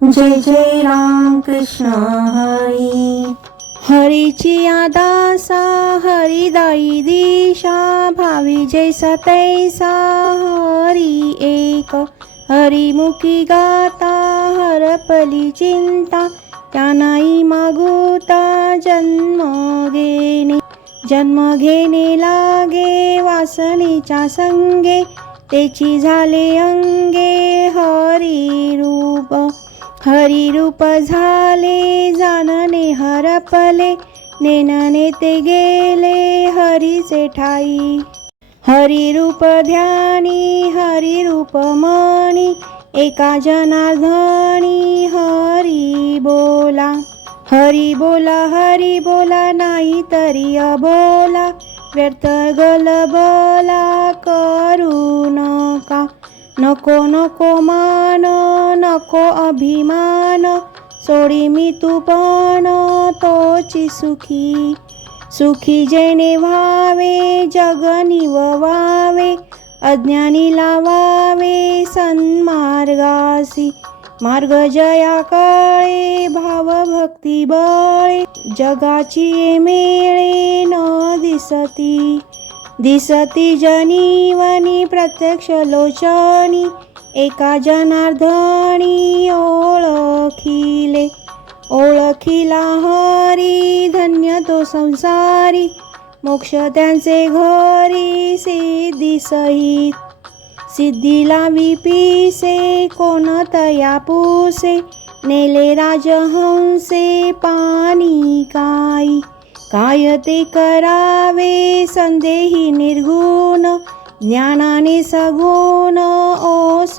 जय जय राम कृष्ण हरी। हरीची दासा हरिदाई दिशा, भावी जैसा तैसा हरी एक। हरिमुखी गाता हरपली चिंता, त्या नाही मागुता जन्म घेणे लागे वासनेच्या संगे, तेची झाले अंगे हरी रूप झाले जानने हरपले, नेनने ते गेले हरीचे ठाई। हरी रूप ध्यानी हरी रूप मनी, एका जनार्दनी हरी बोला हरी बोला नाही तरी अबोला, व्यर्थ गलबला करू नका। नको मान नको अभिमान, सोडी मी तूपण तोची सुखी जेणे व्हावे जग निववावे, अज्ञानी लावावे सन्मार्गासी। मार्ग जया कळे भाव भक्ती बळे, जगाची मेळे न दिसती जनीवनी प्रत्यक्ष लोचनी, एका जनार्दनी ओळखिला हरी धन्य तो संसारी, मोक्ष त्यांचे घरी सिद्धी सहित। सिद्धीला विपिसे कोणतया पुसे, नेले राजहंसे पाणी काय ते करावे संदेही निर्गुण, ज्ञानाने सगुण ओस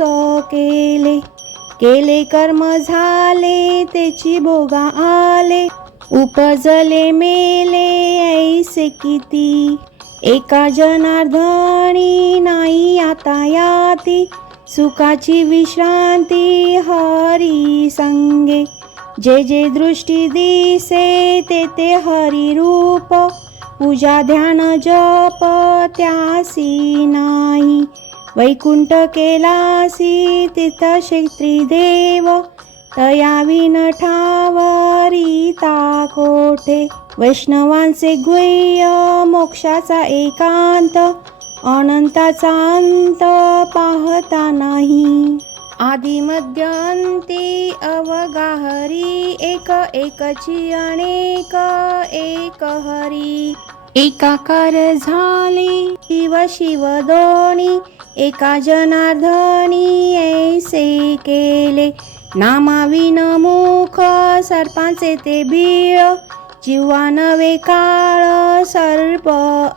केले कर्म झाले तेची भोगा आले, उपजले मेले ऐसे किती। एका जनार्दनी नाही आता याती, सुखाची विश्रांती हरी संगे। जे दृष्टी दिसे ते हरी रूप, पूजा ध्यान जप त्यासी नाही। वैकुंठ केलासी तीर्थक्षेत्री देव, तयाविन ठावरिता कोठे। वैष्णवांचे गुह्य मोक्षाचा एकांत, अनंताचा अंत पाहता नाही। आदि मध्य अंती अवगा हरी एक, एकची अनेक एक हरी। एकाकार झाले शिव दोनी, एका जनार्दनी ऐसे केले। नामाविन मुख सर्पांचे ते बीळ, जीवा नवे काळ सर्प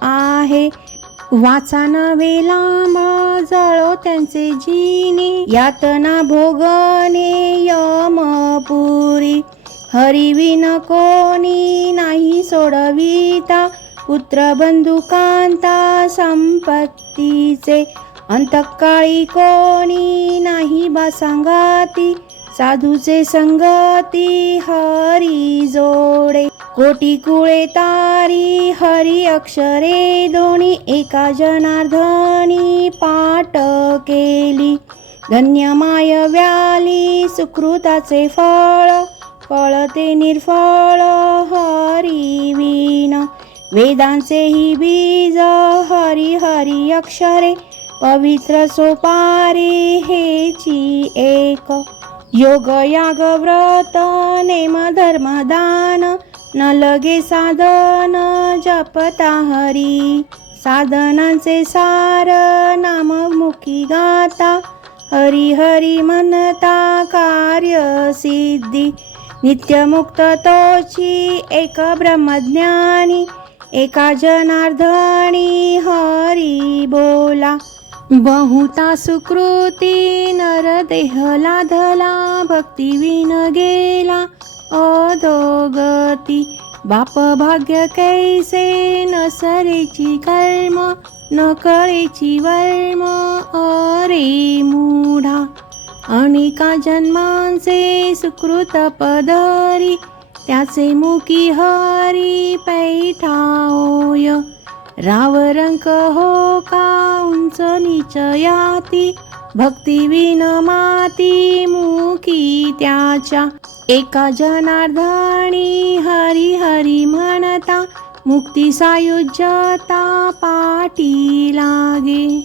आहे। वाचा नवे लांब जळो त्यांचे जिने, यातना भोगणे यमपुरी। हरिविन कोणी नाही सोडविता, पुत्र बंधू कांता संपत्तीचे। अंतकाळी कोणी नाही बा सांगाती, साधूचे संगती हरी जोडे। कोटी कुळे तारी हरी अक्षरे दोनी, एका जनार्दनी पाठ केली। धन्य माय व्याली सुकृताचे फळ ते निर्फळ हरी विन। वेदांचेही बीज हरी अक्षरे, पवित्र सोपारी हेची एक। योग याग व्रत नेम धर्म दान, न लगे साधन जपता हरी। साधनांचे सार नाममुखी गाता, हरी म्हणता कार्य सिद्धी। नित्यमुक्त तोची एक ब्रह्मज्ञानी, एका जनार्दनी हरी बोला। बहुता सुकृती नरदेह लाधला, भक्तिविन गेला अधोगती। बाप भाग्य कैसे न सरेची कर्म, न कळेची वर्म अरे मूढा। अनेका जन्मांचे सुकृत पदरी, त्याचे मुखी हरी पैठा होय। राव रंक हो का उंच नीच याती, भक्तिविन माती मुखी त्याच्या, एका जनार्दनी हरी हरी म्हणता, मुक्ती सायुज्यता पाठी लागे.